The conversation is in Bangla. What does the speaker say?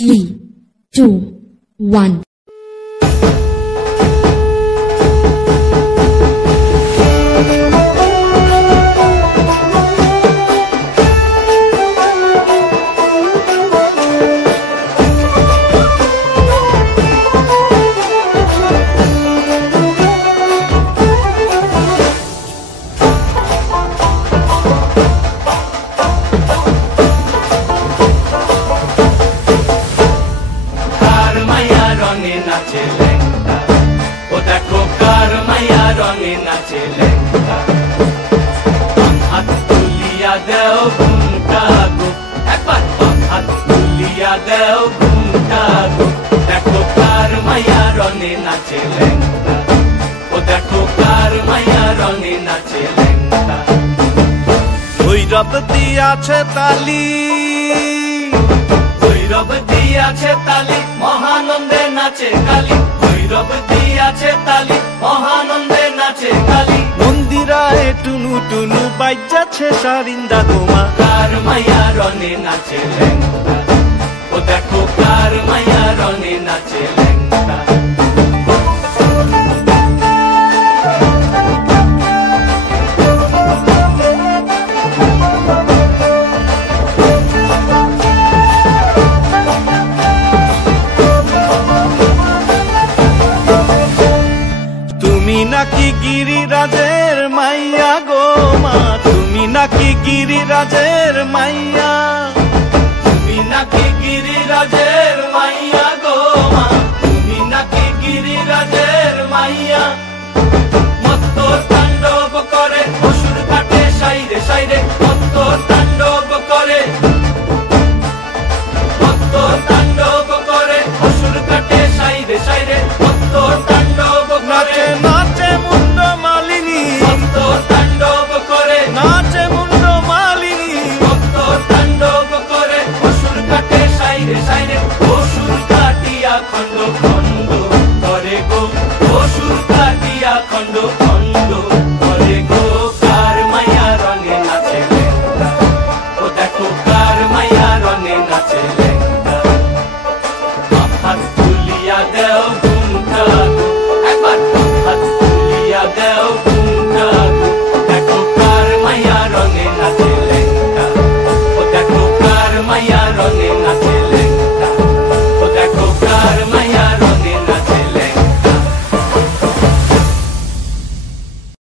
3, 2, 1. ভৈরব দিয়াছে তালি, ভৈরব দিয়াছে তালি, মহানন্দে নাচে কালী। ভৈরব দিয়াছে তালি, মহানন্দে নাচে কালী। মন্দিরায় টুনু টুনু বাজ্যাছে সারিন্দা গোমা। কার মাইয়া রনে নাচে লেংটা, ও দেখো কার মাইয়া রনে নাচে লেংটা। তুমি নাকি গিরিরাজের মাইয়া গো মা, তুমি নাকি গিরিরাজের মাইয়া, তুমি নাকি গিরিরাজের মাইয়া।